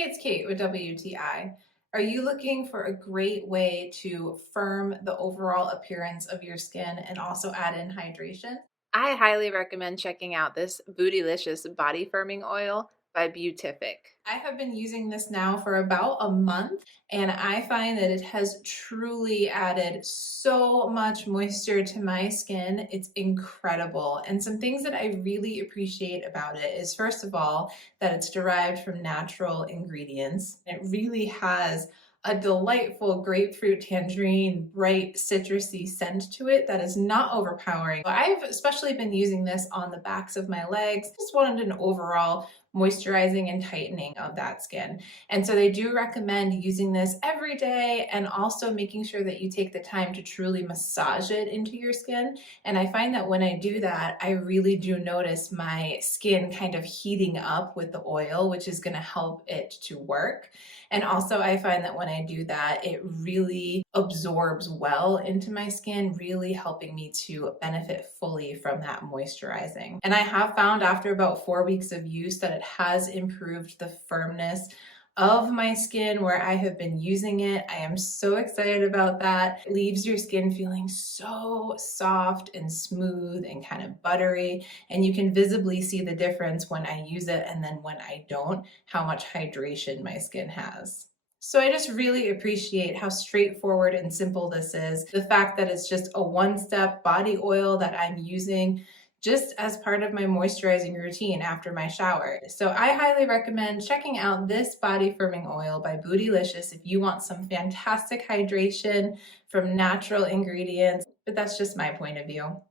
Hey, it's Kate with WTI. Are you looking for a great way to firm the overall appearance of your skin and also add in hydration? I highly recommend checking out this Bootylicious body firming oil by Beautific. I have been using this now for about a month, and I find that it has truly added so much moisture to my skin. It's incredible. And some things that I really appreciate about it is, first of all, that it's derived from natural ingredients. It really has a delightful grapefruit, tangerine, bright citrusy scent to it that is not overpowering. I've especially been using this on the backs of my legs. Just wanted an overall moisturizing and tightening of that skin. And so they do recommend using this every day and also making sure that you take the time to truly massage it into your skin. And I find that when I do that, I really do notice my skin kind of heating up with the oil, which is going to help it to work. And also, I find that when I do that, it really absorbs well into my skin, really helping me to benefit fully from that moisturizing. And I have found after about 4 weeks of use that it has improved the firmness of my skin where I have been using it. I am so excited about that. It leaves your skin feeling so soft and smooth and kind of buttery. And you can visibly see the difference when I use it and then when I don't, how much hydration my skin has. So I just really appreciate how straightforward and simple this is. The fact that it's just a one-step body oil that I'm using just as part of my moisturizing routine after my shower. So I highly recommend checking out this body firming oil by Bootylicious if you want some fantastic hydration from natural ingredients, but that's just my point of view.